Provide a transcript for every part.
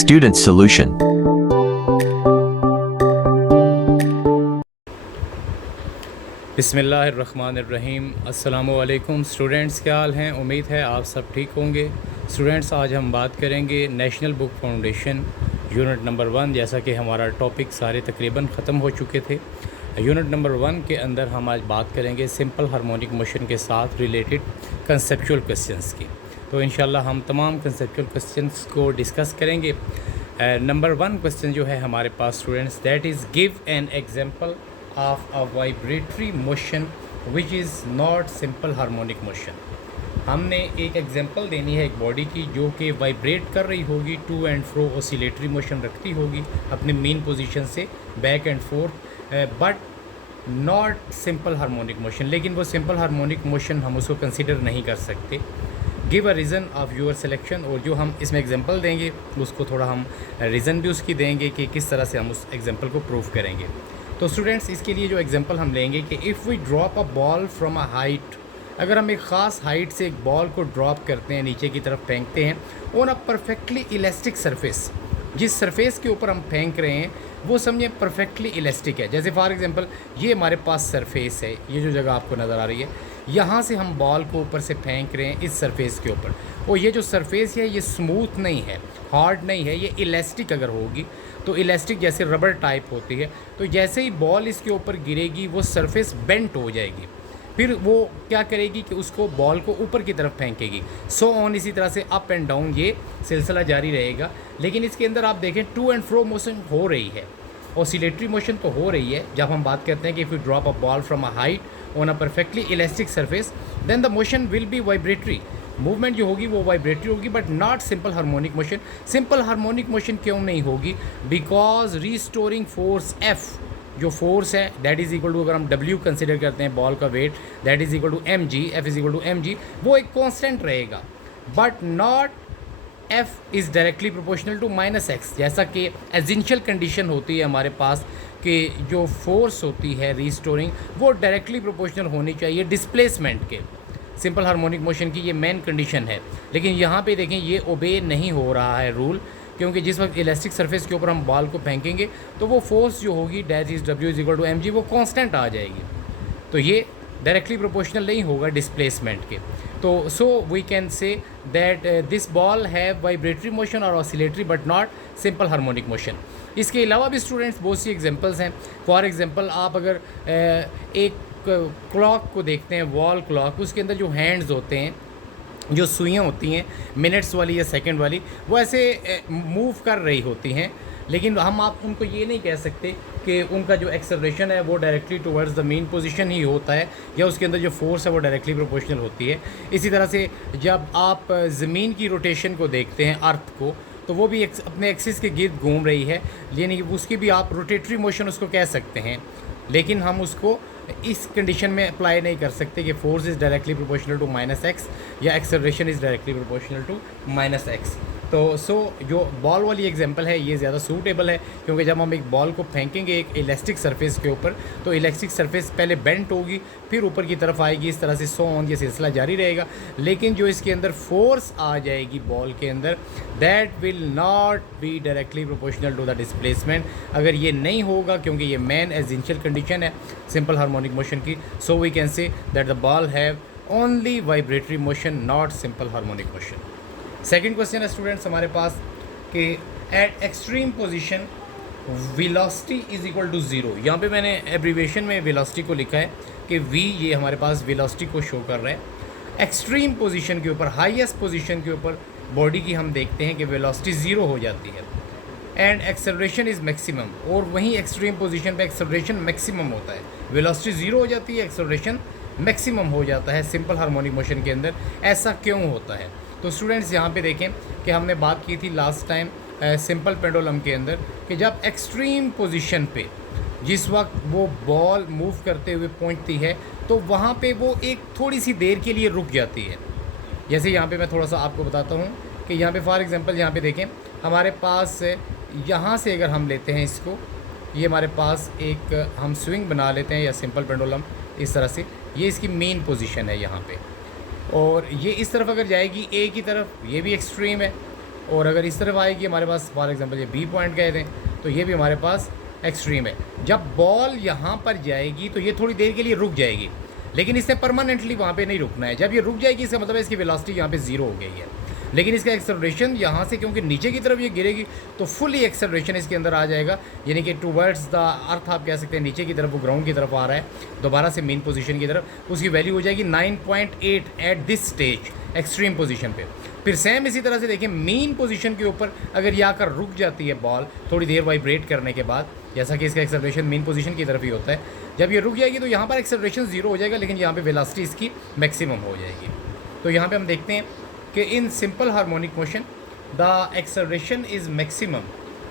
Student Solution. बिस्मिल्लाहिर्रहमानिर्रहीम। अस्सलामुअलैकुम students, क्या हाल हैं? उम्मीद है आप सब ठीक होंगे। स्टूडेंट्स, आज हम बात करेंगे national book foundation unit number 1। जैसा कि हमारा टॉपिक सारे तकरीबन ख़त्म हो चुके थे। यूनिट नंबर 1 के अंदर हम आज बात करेंगे सिंपल हार्मोनिक मोशन के साथ रिलेटेड कंसेप्चुअल क्वेश्चंस की। तो इंशाल्लाह हम तमाम कंसेप्चुअल क्वेश्चंस को डिस्कस करेंगे। नंबर 1 क्वेश्चन जो है हमारे पास students, that is give an example of a vibratory motion which is not simple harmonic motion. हमने एक एग्जांपल देनी है एक बॉडी की जो कि वाइब्रेट कर रही होगी, to and fro oscillatory motion रखती होगी अपने मेन पोजीशन से back and forth, but not simple harmonic motion. लेकिन वो सिंपल हार्मोनिक मोशन हम उसको कंसिडर नहीं कर सकते। Give a reason of your selection, और जो हम इसमें एग्जांपल देंगे उसको थोड़ा हम रीज़न भी उसकी देंगे कि किस तरह से हम उस एग्जांपल को प्रूव करेंगे। तो स्टूडेंट्स, इसके लिए जो एग्जांपल हम लेंगे कि if we drop a ball from a height, अगर हम एक ख़ास हाइट से एक बॉल को ड्रॉप करते हैं, नीचे की तरफ फेंकते हैं on a perfectly elastic surface, जिस सरफेस के ऊपर हम फेंक रहे हैं वो समझे परफेक्टली इलास्टिक है। जैसे फॉर एग्जांपल ये हमारे पास सरफेस है, ये जो जगह आपको नज़र आ रही है, यहाँ से हम बॉल को ऊपर से फेंक रहे हैं इस सरफेस के ऊपर, और ये जो सरफेस है ये स्मूथ नहीं है, हार्ड नहीं है, ये इलास्टिक अगर होगी तो इलास्टिक जैसे रबर टाइप होती है, तो जैसे ही बॉल इसके ऊपर गिरेगी वो सरफेस बेंट हो जाएगी, फिर वो क्या करेगी कि उसको बॉल को ऊपर की तरफ फेंकेगी, सो ऑन, इसी तरह से अप एंड डाउन ये सिलसिला जारी रहेगा। लेकिन इसके अंदर आप देखें टू एंड फ्रो मोशन हो रही है, ऑसिलेटरी मोशन तो हो रही है। जब हम बात करते हैं कि if you drop a ball from a height on a perfectly elastic surface then the motion will be vibratory, movement जो होगी वो वाइब्रेटरी होगी, but not simple harmonic motion. Simple harmonic motion क्यों नहीं होगी? बिकॉज रीस्टोरिंग फोर्स F, जो force है that is equal to, अगर हम W कंसिडर करते हैं बॉल का weight, that is equal to mg, F is equal to mg, वो एक कांस्टेंट रहेगा, but not F is directly proportional to -x। जैसा कि एसेंशियल कंडीशन होती है हमारे पास कि जो फोर्स होती है रीस्टोरिंग वो डायरेक्टली प्रोपोर्शनल होनी चाहिए डिस्प्लेसमेंट के। सिंपल हार्मोनिक मोशन की ये मेन कंडीशन है। लेकिन यहाँ पे देखें ये ओबे नहीं हो रहा है रूल, क्योंकि जिस वक्त इलास्टिक सरफेस के ऊपर हम बॉल को फेंकेंगे तो वो फोर्स जो होगी that is W is equal to mg, वो कांस्टेंट आ जाएगी, तो ये डायरेक्टली प्रोपोर्शनल नहीं होगा डिस्प्लेसमेंट के। तो so we can say that this ball have vibratory motion और oscillatory but not simple harmonic motion. इसके अलावा भी स्टूडेंट्स बहुत सी एग्जांपल्स हैं। फॉर एग्जांपल आप अगर एक क्लॉक को देखते हैं, वॉल क्लॉक, उसके अंदर जो हैंड्स होते हैं, जो सुइयाँ होती हैं मिनट्स वाली या सेकंड वाली, वो ऐसे मूव कर रही होती हैं, लेकिन हम आप उनको ये नहीं कह सकते कि उनका जो एक्सेलरेशन है वो directly towards the mean position ही होता है, या उसके अंदर जो फोर्स है वो डायरेक्टली प्रोपोर्शनल होती है। इसी तरह से जब आप ज़मीन की रोटेशन को देखते हैं, अर्थ को, तो वो भी अपने एक्सिस के गिर्द घूम रही है, यानी कि उसकी भी आप रोटेटरी मोशन उसको कह सकते हैं, लेकिन हम उसको इस कंडीशन में अप्लाई नहीं कर सकते कि force is directly proportional to -x या acceleration is directly proportional to -x। तो जो बॉल वाली एग्जांपल है ये ज़्यादा सूटेबल है, क्योंकि जब हम एक बॉल को फेंकेंगे एक इलास्टिक सरफेस के ऊपर तो इलास्टिक सरफेस पहले बेंट होगी, फिर ऊपर की तरफ आएगी, इस तरह से सो ऑन ये सिलसिला जारी रहेगा। लेकिन जो इसके अंदर फोर्स आ जाएगी बॉल के अंदर, that will not be directly proportional to the displacement. अगर ये नहीं होगा, क्योंकि ये मेन एसेंशियल कंडीशन है सिंपल हार्मोनिक मोशन की, so we can say that the ball have only vibratory motion, not simple harmonic motion. Second question है students हमारे पास कि at extreme position velocity is equal to 0। यहाँ पे मैंने abbreviation में वेलोसिटी को लिखा है कि V ये हमारे पास वेलोसिटी को शो कर रहा है। एक्सट्रीम पोजीशन के ऊपर, हाईएस्ट पोजीशन के ऊपर बॉडी की हम देखते हैं कि वेलोसिटी 0 हो जाती है एंड एक्सेलरेशन इज़ मैक्सिमम, और वहीं एक्सट्रीम पोजीशन पे एक्सेलरेशन मैक्सिमम होता है। वेलोसिटी 0 हो जाती है, एक्सेलरेशन मैक्सिमम हो जाता है सिंपल हार्मोनिक मोशन के अंदर। ऐसा क्यों होता है? तो स्टूडेंट्स यहाँ पे देखें कि हमने बात की थी लास्ट टाइम सिंपल पेंडुलम के अंदर कि जब एक्सट्रीम पोजीशन पे जिस वक्त वो बॉल मूव करते हुए पहुँचती है तो वहाँ पे वो एक थोड़ी सी देर के लिए रुक जाती है। जैसे यहाँ पे मैं थोड़ा सा आपको बताता हूँ कि यहाँ पे फॉर एग्जांपल यहाँ पे देखें हमारे पास यहाँ से अगर हम लेते हैं इसको, ये हमारे पास एक हम स्विंग बना लेते हैं या सिंपल पेंडुलम इस तरह से, ये इसकी मेन पोजीशन है यहाँ पे, और ये इस तरफ अगर जाएगी ए की तरफ, ये भी एक्सट्रीम है, और अगर इस तरफ आएगी हमारे पास, फॉर एग्जांपल ये बी पॉइंट कह दें, तो ये भी हमारे पास एक्सट्रीम है। जब बॉल यहाँ पर जाएगी तो ये थोड़ी देर के लिए रुक जाएगी, लेकिन इससे परमानेंटली वहाँ पे नहीं रुकना है। जब ये रुक जाएगी इसका मतलब है इसकी वेलोसिटी यहाँ पे ज़ीरो हो गई है, लेकिन इसका एक्सेलरेशन यहाँ से क्योंकि नीचे की तरफ ये गिरेगी तो फुली एक्सेलरेशन इसके अंदर आ जाएगा, यानी कि टूवर्ड्स द अर्थ आप कह सकते हैं, नीचे की तरफ वो ग्राउंड की तरफ आ रहा है, दोबारा से मेन पोजीशन की तरफ। उसकी वैल्यू हो जाएगी 9.8 at this stage, extreme position पे। फिर सेम इसी तरह से देखिए मेन पोजीशन के ऊपर अगर ये आकर रुक जाती है बॉल थोड़ी देर वाइब्रेट करने के बाद, जैसा कि इसका एक्सेलरेशन मेन पोजीशन की तरफ ही होता है, जब ये रुक जाएगी तो यहाँ पर एक्सेलरेशन ज़ीरो हो जाएगा, लेकिन यहाँ पे वेलोसिटी इसकी मैक्सिमम हो जाएगी। तो यहाँ पे हम देखते हैं कि in simple harmonic motion the acceleration is maximum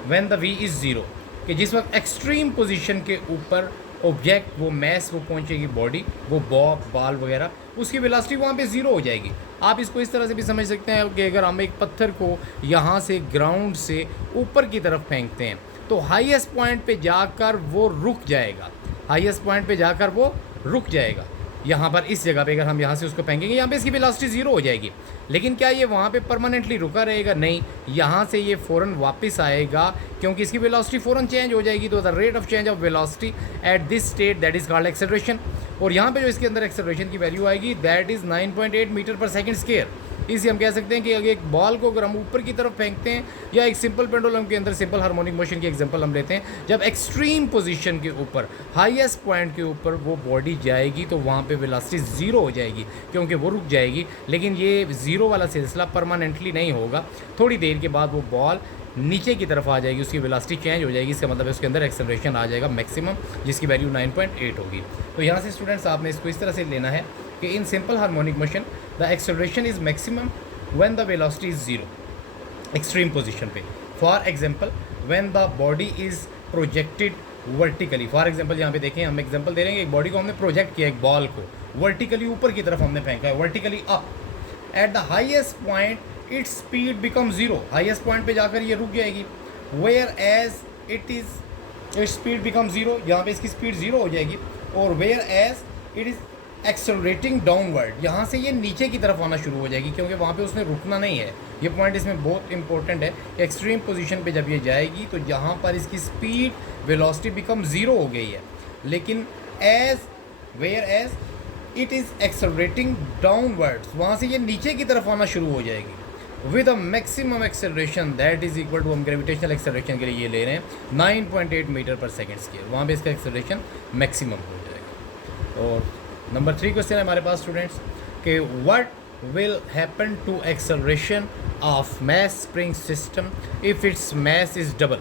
when the v is zero, कि जिस वक्त एक्सट्रीम पोजीशन के ऊपर ऑब्जेक्ट वो मैस वो पहुंचेगी बॉडी, वो बॉल वगैरह, उसकी वेलोसिटी वहाँ पे ज़ीरो हो जाएगी। आप इसको इस तरह से भी समझ सकते हैं कि अगर हम एक पत्थर को यहाँ से ग्राउंड से ऊपर की तरफ फेंकते हैं तो हाईएस्ट पॉइंट पे जाकर वो रुक जाएगा, हाईएस्ट पॉइंट पे जाकर वो रुक जाएगा। यहाँ पर इस जगह पे अगर हम यहाँ से उसको फेंकेंगे, यहाँ पे इसकी वेलोसिटी ज़ीरो हो जाएगी, लेकिन क्या ये वहाँ पे परमानेंटली रुका रहेगा? नहीं, यहाँ से ये फ़ौरन वापस आएगा, क्योंकि इसकी वेलोसिटी फ़ौरन चेंज हो जाएगी। तो the rate of change of velocity at this state that is called acceleration. और यहाँ पे जो इसके अंदर एक्सेलरेशन की वैल्यू आएगी दैट इज़ 9.8 मीटर पर सेकेंड स्क्वायर। इसे हम कह सकते हैं कि अगर एक बॉल को अगर हम ऊपर की तरफ फेंकते हैं, या एक सिंपल पेंडुलम के अंदर सिंपल हार्मोनिक मोशन की एग्जांपल हम लेते हैं, जब एक्सट्रीम पोजीशन के ऊपर हाईएस्ट पॉइंट के ऊपर वो बॉडी जाएगी तो वहाँ पे वेलोसिटी ज़ीरो हो जाएगी, क्योंकि वो रुक जाएगी। लेकिन ये ज़ीरो वाला सिलसिला परमानेंटली नहीं होगा, थोड़ी देर के बाद वो बॉल नीचे की तरफ आ जाएगी, उसकी वेलोसिटी चेंज हो जाएगी, इसका मतलब है उसके अंदर एक्सेलरेशन आ जाएगा मैक्सिमम, जिसकी वैल्यू 9.8 होगी। तो यहाँ से स्टूडेंट्स आपने इसको इस तरह से लेना है कि in simple harmonic motion the acceleration is maximum when the velocity is zero, extreme position पे। For example, when the body is projected vertically, for example यहाँ पे देखें, हम एग्जांपल दे रहे हैं कि एक बॉडी को हमने प्रोजेक्ट किया, एक बॉल को वर्टिकली ऊपर की तरफ हमने फेंका है, vertically up, at the highest point its speed become zero, highest point पे जाकर ये रुक जाएगी। Whereas it speed become zero, यहाँ पे इसकी स्पीड ज़ीरो हो जाएगी। और whereas it is accelerating downward, यहाँ से ये नीचे की तरफ आना शुरू हो जाएगी, क्योंकि वहाँ पे उसने रुकना नहीं है। ये पॉइंट इसमें बहुत इंपॉर्टेंट है कि एक्सट्रीम पोजीशन पे जब ये जाएगी तो यहाँ पर इसकी स्पीड वेलोसिटी बिकम ज़ीरो हो गई है, लेकिन whereas it is accelerating downwards, वहाँ से ये नीचे की तरफ आना शुरू हो जाएगी with a maximum acceleration that is equal to, हम ग्रेविटेशनल एक्सेलरेशन के लिए ये ले रहे हैं 9.8 मीटर पर सेकेंड स्क्वायर, वहाँ पे इसका एक्सेलरेशन मैक्सिमम हो जाएगा। और नंबर 3 क्वेश्चन है हमारे पास स्टूडेंट्स कि what will happen to acceleration of mass spring system if its mass is double.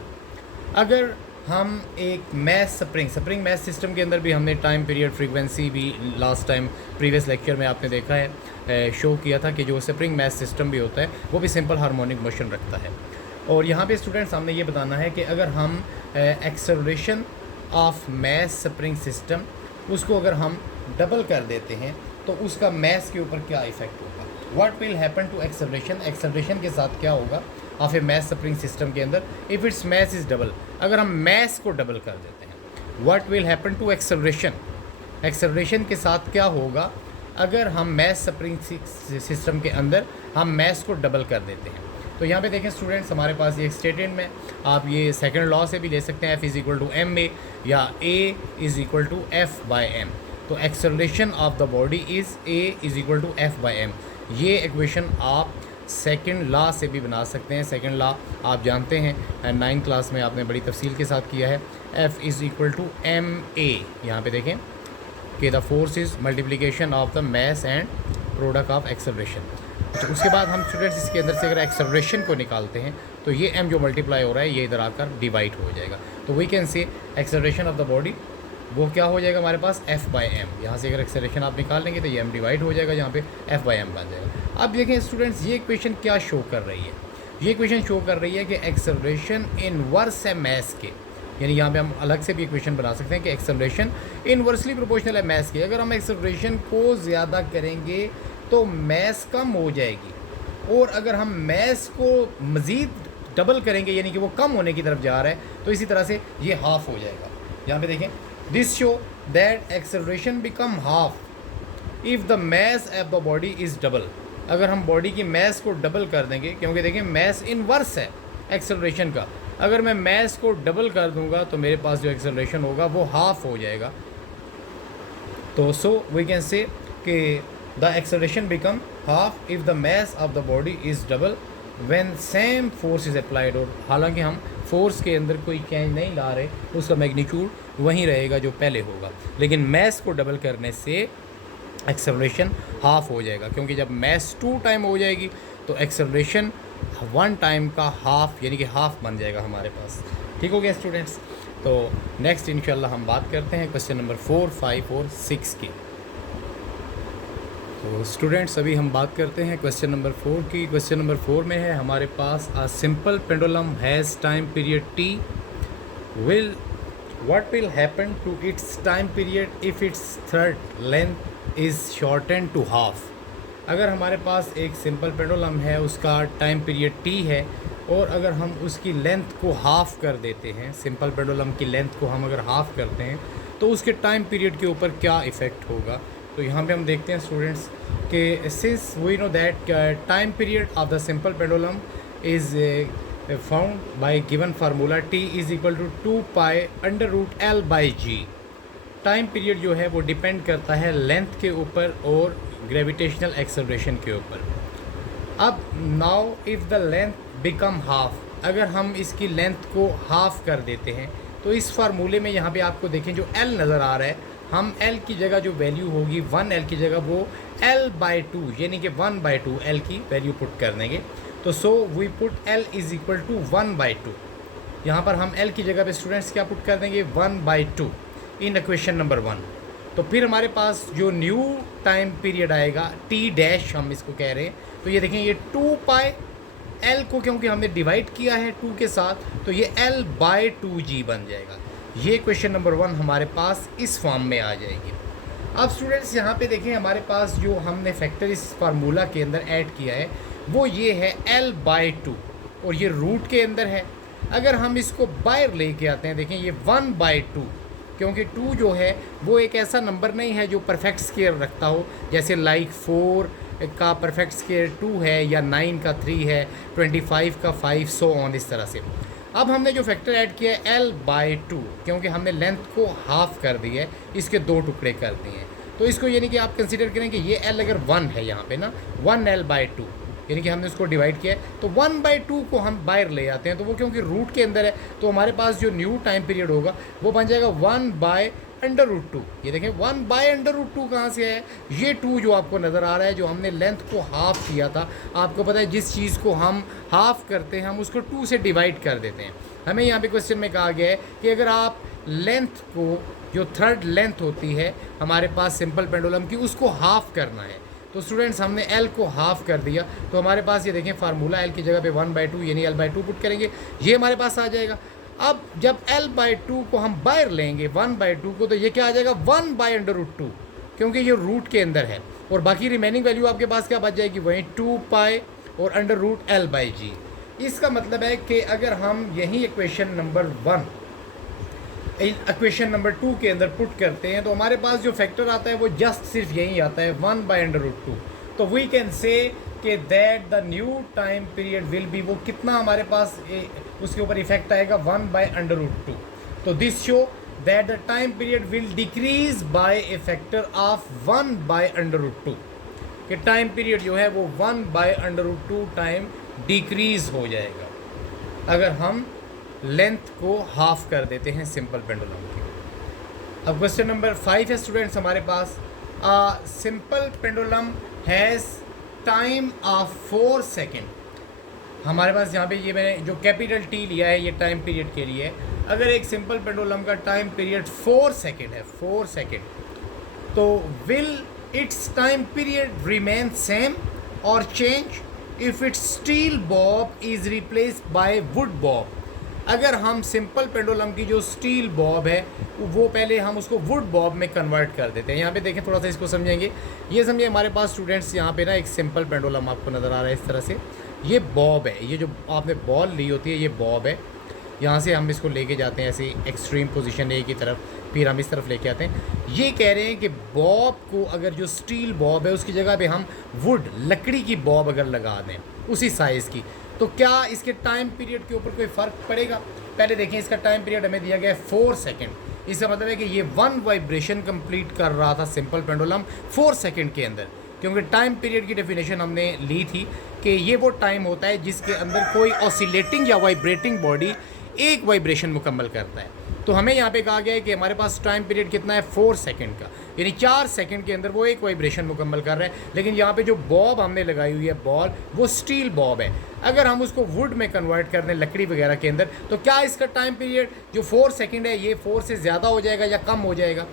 अगर हम एक स्प्रिंग मैस सिस्टम के अंदर भी हमने टाइम पीरियड फ्रीक्वेंसी भी लास्ट टाइम प्रीवियस लेक्चर में आपने देखा है, शो किया था कि जो स्प्रिंग मैस सिस्टम भी होता है वो भी सिंपल हार्मोनिक मोशन रखता है। और यहाँ पे स्टूडेंट्स हमने ये बताना है कि अगर हम acceleration of mass spring system उसको अगर हम डबल कर देते हैं तो उसका मैस के ऊपर क्या इफेक्ट होगा। What will happen to acceleration, acceleration के साथ क्या होगा of a mass spring system के अंदर if its mass is double, अगर हम मैस को डबल कर देते हैं। What will happen to acceleration, acceleration के साथ क्या होगा अगर हम मैस स्प्रिंग सिस्टम के अंदर हम मैस को डबल कर देते हैं। तो यहाँ पे देखें स्टूडेंट्स, हमारे पास ये स्टेटमेंट में आप ये सेकंड लॉ से भी ले सकते हैं, F is equal to M A या A is equal to F by M. तो acceleration of the body is A is equal to F by M. ये इक्वेशन आप सेकंड लॉ से भी बना सकते हैं। सेकंड लॉ आप जानते हैं, 9th क्लास में आपने बड़ी तफसील के साथ किया है। F is equal to M A, यहाँ पे देखें कि the force is multiplication of the mass and product of acceleration. अच्छा, उसके बाद हम स्टूडेंट्स इसके अंदर से अगर एक्सेलरेशन को निकालते हैं तो ये m जो मल्टीप्लाई हो रहा है ये इधर आकर डिवाइड हो जाएगा। तो we can say acceleration of the body वो क्या हो जाएगा हमारे पास F बाई एम। यहाँ से अगर एक्सेलरेशन आप निकाल लेंगे तो ये m डिवाइड हो जाएगा, यहाँ पे F बाई एम बन जाएगा। अब देखें स्टूडेंट्स, ये इक्वेशन क्या शो कर रही है, ये इक्वेशन शो कर रही है कि एक्सेलरेशन इनवर्स है मैस के, यानी यहाँ पे हम अलग से भी इक्वेशन बना सकते हैं कि एक्सेलरेशन इनवर्सली प्रोपोर्शनल है मैस के। अगर हम एक्सेलरेशन को ज़्यादा करेंगे तो मैस कम हो जाएगी, और अगर हम मैस को मज़ीद डबल करेंगे यानी कि वो कम होने की तरफ जा रहा है तो इसी तरह से ये हाफ हो जाएगा। यहाँ पे देखें, this show that acceleration become half if the mass of the body is double. अगर हम बॉडी की मैस को डबल कर देंगे, क्योंकि देखिए मैस इनवर्स है एक्सेलरेशन का, अगर मैं मैस को डबल कर दूंगा तो मेरे पास जो एक्सेलरेशन होगा वो हाफ हो जाएगा। तो सो वी कैन से कि the acceleration become half if the mass of the body is double when same force is applied. और हालांकि हम फोर्स के अंदर कोई चेंज नहीं ला रहे, उसका मैग्नीट्यूड वहीं रहेगा जो पहले होगा, लेकिन मैस को डबल करने से एक्सेलरेशन हाफ हो जाएगा, क्योंकि जब मैस 2 टाइम हो जाएगी तो एक्सेलरेशन 1 टाइम का हाफ यानी कि हाफ बन जाएगा हमारे पास। ठीक हो गया स्टूडेंट्स। तो नेक्स्ट इंशाल्लाह हम बात करते हैं क्वेश्चन नंबर 4, 5 और 6 की। तो स्टूडेंट्स अभी हम बात करते हैं क्वेश्चन नंबर 4 की। क्वेश्चन नंबर 4 में है हमारे पास a simple pendulum has time period t what will happen to its time period if its thread length is shortened to half। अगर हमारे पास एक सिंपल पेंडुलम है, उसका टाइम पीरियड t है, और अगर हम उसकी लेंथ को हाफ़ कर देते हैं, सिंपल पेंडुलम की लेंथ को हम अगर हाफ़ करते हैं तो उसके टाइम पीरियड के ऊपर क्या इफ़ेक्ट होगा। तो यहाँ पे हम देखते हैं स्टूडेंट्स कि since we know that time period of the simple pendulum is found by given formula t is equal to 2 pi under root l by G. Time period जो है वो डिपेंड करता है लेंथ के ऊपर और ग्रेविटेशनल एक्सेलरेशन के ऊपर। अब now if the length become half, अगर हम इसकी लेंथ को हाफ कर देते हैं तो इस फार्मूले में यहाँ पे आपको देखें जो L नज़र आ रहा है, हम L की जगह जो वैल्यू होगी 1L की जगह वो L/2 यानी कि 1/2 L की वैल्यू पुट कर देंगे। तो so we put L is equal to 1/2। यहाँ पर हम L की जगह पे स्टूडेंट्स क्या पुट कर देंगे 1/2 इन इक्वेशन नंबर 1। तो फिर हमारे पास जो न्यू टाइम पीरियड आएगा t डैश हम इसको कह रहे हैं, तो ये देखें ये 2 पाई L को क्योंकि हमने डिवाइड किया है 2 के साथ तो ये L/2g बन जाएगा। ये क्वेश्चन नंबर 1 हमारे पास इस फॉर्म में आ जाएगी। अब स्टूडेंट्स यहाँ पे देखें हमारे पास जो हमने फैक्टर इस फार्मूला के अंदर ऐड किया है वो ये है L/2 और ये रूट के अंदर है। अगर हम इसको बाहर लेके आते हैं, देखें ये 1/2, क्योंकि 2 जो है वो एक ऐसा नंबर नहीं है जो परफेक्ट स्केयर रखता हो, जैसे लाइक 4 का परफेक्ट स्केयर 2 है या 9 का 3 है, 25 का 5 सो ऑन इस तरह से। अब हमने जो फैक्टर ऐड किया है L/2, क्योंकि हमने लेंथ को हाफ कर दी है, इसके 2 टुकड़े कर दिए हैं, तो इसको यानी कि आप कंसीडर करें कि ये L अगर 1 है यहाँ पे ना 1L/2 यानी कि हमने उसको डिवाइड किया है, तो 1/2 को हम बाहर ले आते हैं, तो वो क्योंकि रूट के अंदर है तो हमारे पास जो न्यू टाइम पीरियड होगा वो बन जाएगा 1/√2। ये देखें 1/√2 कहाँ से है, ये 2 जो आपको नज़र आ रहा है, जो हमने लेंथ को हाफ़ किया था। आपको पता है जिस चीज़ को हम हाफ़ करते हैं हम उसको 2 से डिवाइड कर देते हैं। हमें यहाँ पे क्वेश्चन में कहा गया है कि अगर आप लेंथ को, जो थर्ड लेंथ होती है हमारे पास सिंपल पेंडुलम की, उसको हाफ़ करना है, तो स्टूडेंट्स हमने L को हाफ़ कर दिया, तो हमारे पास ये देखें फार्मूला L की जगह पे 1/2 यानी L/2 पुट करेंगे, ये हमारे पास आ जाएगा। अब जब L/2 को हम बाहर लेंगे 1/2 को, तो ये क्या आ जाएगा 1/√2, क्योंकि ये रूट के अंदर है, और बाकी रिमेनिंग वैल्यू आपके पास क्या बच जाएगी, वहीं 2 पाई और √L/g। इसका मतलब है कि अगर हम यही इक्वेशन नंबर 1 इक्वेशन नंबर 2 के अंदर पुट करते हैं तो हमारे पास जो फैक्टर आता है वो जस्ट सिर्फ यही आता है 1/√2। तो वी कैन से कि that the new time period will be, वो कितना हमारे पास उसके ऊपर इफेक्ट आएगा 1/√2। तो this show that the time period will decrease by A factor of 1/√2, कि टाइम पीरियड जो है वो 1/√2 टाइम डिक्रीज हो जाएगा अगर हम लेंथ को हाफ कर देते हैं सिंपल पेंडुलम की। अब क्वेश्चन नंबर 5 है स्टूडेंट्स हमारे पास, simple pendulum has time of 4 second. हमारे पास यहाँ पे ये मैंने जो कैपिटल T लिया है ये टाइम पीरियड के लिए। अगर एक सिंपल पेंडुलम का टाइम पीरियड 4 सेकेंड है, 4 सेकेंड, तो will its time period remain same और change if its steel bob is replaced by wood bob. अगर हम सिंपल पेंडुलम की जो स्टील बॉब है वो पहले हम उसको वुड बॉब में कन्वर्ट कर देते हैं। यहाँ पे देखें, थोड़ा सा इसको समझेंगे। ये समझिए हमारे पास स्टूडेंट्स यहाँ पे ना एक सिंपल पेंडुलम आपको नज़र आ रहा है इस तरह से, ये बॉब है, ये जो आपने बॉल ली होती है ये बॉब है। यहाँ से हम इसको लेके जाते हैं ऐसे एक्सट्रीम पोजीशन ए की तरफ, फिर हम इस तरफ लेके आते हैं। ये कह रहे हैं कि बॉब को अगर जो स्टील बॉब है उसकी जगह पे हम वुड लकड़ी की बॉब अगर लगा दें उसी साइज़ की, तो क्या इसके टाइम पीरियड के ऊपर कोई फ़र्क पड़ेगा? पहले देखें, इसका टाइम पीरियड हमें दिया गया है 4 सेकेंड। इसका मतलब है कि ये 1 वाइब्रेशन कंप्लीट कर रहा था सिंपल पेंडुलम 4 सेकेंड के अंदर, क्योंकि टाइम पीरियड की डेफिनेशन हमने ली थी कि ये वो टाइम होता है जिसके अंदर कोई ऑसिलेटिंग या वाइब्रेटिंग बॉडी एक वाइब्रेशन मुकम्मल करता है। तो हमें यहाँ पे कहा गया है कि हमारे पास टाइम पीरियड कितना है 4 सेकंड का, यानी 4 सेकंड के अंदर वो एक वाइब्रेशन मुकम्मल कर रहा है। लेकिन यहाँ पे जो बॉब हमने लगाई हुई है बॉल, वो स्टील बॉब है। अगर हम उसको वुड में कन्वर्ट कर दें लकड़ी वगैरह के अंदर, तो क्या इसका टाइम पीरियड जो 4 सेकंड है ये 4 से ज़्यादा हो जाएगा या कम हो जाएगा?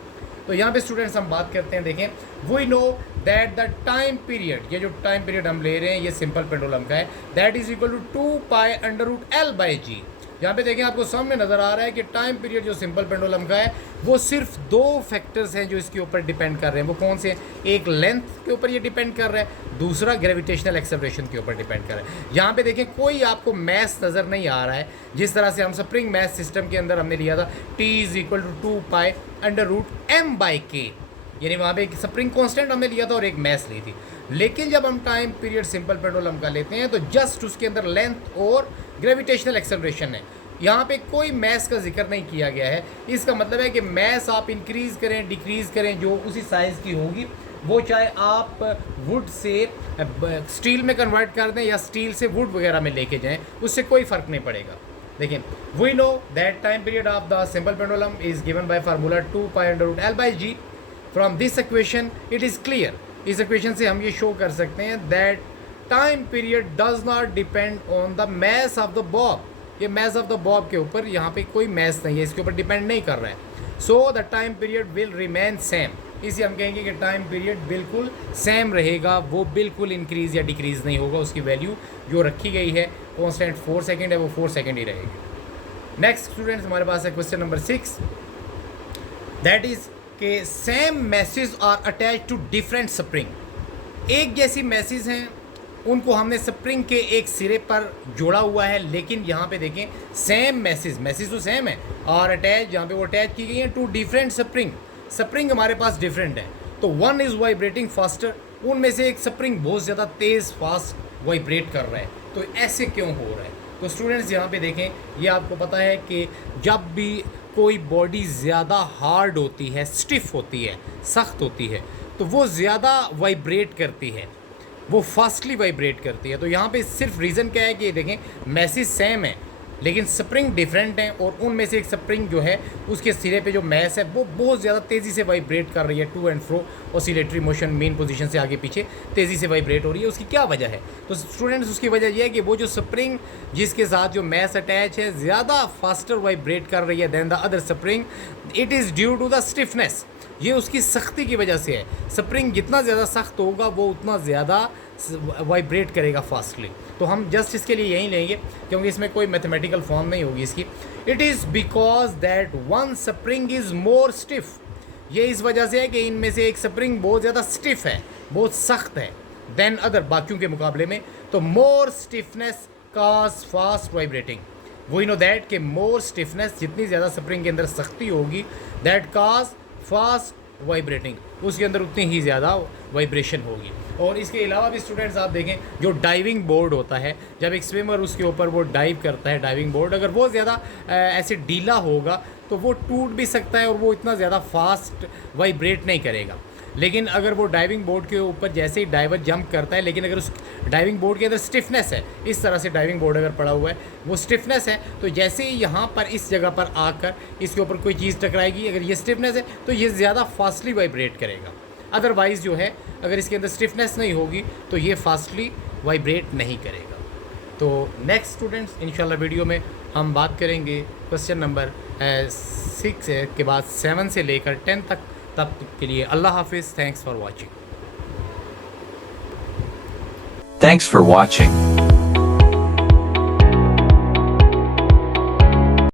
तो यहाँ पे स्टूडेंट्स हम बात करते हैं, देखें, we know that the time period, ये जो टाइम पीरियड हम ले रहे हैं ये सिंपल पेंडुलम का है, that is equal to 2 pi under root L by g. यहाँ पे देखें, आपको सामने नज़र आ रहा है कि टाइम पीरियड जो सिंपल पेंडुलम का है वो सिर्फ 2 फैक्टर्स हैं जो इसके ऊपर डिपेंड कर रहे हैं। वो कौन से? एक लेंथ के ऊपर ये डिपेंड कर रहा है, दूसरा ग्रेविटेशनल एक्सेलरेशन के ऊपर डिपेंड कर रहा है। यहाँ पे देखें, कोई आपको मैथ नज़र नहीं आ रहा है जिस तरह से हम स्प्रिंग मैथ सिस्टम के अंदर हमने लिया था T is equal to 2 pi under root M by K, यानी वहाँ पे एक स्प्रिंग कांस्टेंट हमने लिया था और एक मैथ ली थी। लेकिन जब हम टाइम पीरियड सिंपल पेंडुलम का लेते हैं तो जस्ट उसके अंदर लेंथ और ग्रेविटेशनल एक्सेलरेशन है, यहाँ पे कोई मैथ का जिक्र नहीं किया गया है। इसका मतलब है कि मैथ आप इंक्रीज़ करें डिक्रीज़ करें जो उसी साइज़ की होगी, वो चाहे आप वुड से स्टील में कन्वर्ट कर दें या स्टील से वुड वगैरह में लेके जाएं, उससे कोई फ़र्क नहीं पड़ेगा। देखिए, we know that time period of the simple pendulum is given by formula 2 pi under root L by G. From this equation it is clear, इस इक्वेशन से हम ये शो कर सकते हैं that time period does not depend on the mass of the bob. ये mass of the bob के ऊपर यहाँ पे कोई मैस नहीं है, इसके ऊपर डिपेंड नहीं कर रहा है। So the time period will remain same, इसे हम कहेंगे कि टाइम पीरियड बिल्कुल सेम रहेगा, वो बिल्कुल इंक्रीज़ या डिक्रीज़ नहीं होगा। उसकी वैल्यू जो रखी गई है कॉन्स्टेंट 4 सेकेंड है, वो 4 सेकेंड ही रहेगी। नेक्स्ट स्टूडेंट्स हमारे पास है क्वेश्चन नंबर 6, दैट इज़ के same message are attach to different spring. एक जैसी मैसेज हैं, उनको हमने स्प्रिंग के एक सिरे पर जोड़ा हुआ है, लेकिन यहाँ पे देखें सेम मैसेज तो सेम है और अटैच यहाँ पे वो अटैच की गई है टू डिफरेंट स्प्रिंग हमारे पास डिफरेंट है। तो वन इज़ वाइब्रेटिंग फास्टर, उनमें से एक स्प्रिंग बहुत ज़्यादा तेज़ फास्ट वाइब्रेट कर रहा है। तो ऐसे क्यों हो रहा है? तो स्टूडेंट्स यहाँ पे देखें, ये आपको पता है कि जब भी कोई बॉडी ज़्यादा हार्ड होती है, स्टिफ होती है, सख्त होती है, तो वो ज़्यादा वाइब्रेट करती है, वो फास्टली वाइब्रेट करती है। तो यहाँ पे सिर्फ रीज़न क्या है कि देखें मैसेज सेम है लेकिन स्प्रिंग डिफरेंट हैं, और उनमें से एक स्प्रिंग जो है उसके सिरे पे जो मैस है वो बहुत ज़्यादा तेज़ी से वाइब्रेट कर रही है, to and fro oscillatory motion, mean position से आगे पीछे तेज़ी से वाइब्रेट हो रही है। उसकी क्या वजह है? तो स्टूडेंट्स उसकी वजह यह है कि वो जो स्प्रिंग जिसके साथ जो मैस अटैच है ज़्यादा फास्टर वाइब्रेट कर रही है than the other spring. It is due to the stiffness, ये उसकी सख्ती की वजह से है। स्प्रिंग जितना ज़्यादा सख्त होगा वो उतना ज़्यादा वाइब्रेट करेगा फास्टली। तो हम जस्ट इसके लिए यही लेंगे क्योंकि इसमें कोई मैथमेटिकल फॉर्म नहीं होगी इसकी। It is because that one spring is more stiff, ये इस वजह से है कि इनमें से एक स्प्रिंग बहुत ज़्यादा स्टिफ है, बहुत सख्त है देन अदर, बाकियों के मुकाबले में। तो more stiffness cause fast vibrating. We know that कि मोर स्टिफनेस, जितनी ज़्यादा स्प्रिंग के अंदर सख्ती होगी, दैट काज फास्ट वाइब्रेटिंग, उसके अंदर उतनी ही ज़्यादा वाइब्रेशन होगी। और इसके अलावा भी स्टूडेंट्स आप देखें, जो डाइविंग बोर्ड होता है, जब एक स्विमर उसके ऊपर वो डाइव करता है, डाइविंग बोर्ड अगर वो ज़्यादा ऐसे ढीला होगा तो वो टूट भी सकता है और वो इतना ज़्यादा फास्ट वाइब्रेट नहीं करेगा। लेकिन अगर वो डाइविंग बोर्ड के ऊपर जैसे ही डाइवर जंप करता है, लेकिन अगर उस डाइविंग बोर्ड के अंदर स्टिफनेस है, इस तरह से डाइविंग बोर्ड अगर पड़ा हुआ है वो स्टिफनेस है, तो जैसे ही यहाँ पर इस जगह पर आकर इसके ऊपर कोई चीज़ टकराएगी, अगर ये स्टिफनेस है तो ये ज़्यादा फास्टली वाइब्रेट करेगा। अदरवाइज़ जो है अगर इसके अंदर स्टिफनेस नहीं होगी तो ये फास्टली वाइब्रेट नहीं करेगा। तो नेक्स्ट स्टूडेंट्स इंशाल्लाह वीडियो में हम बात करेंगे क्वेश्चन नंबर 6 के बाद 7 से लेकर 10 तक। तब के लिए अल्लाह हाफिज़। Thanks for watching. Thanks for watching.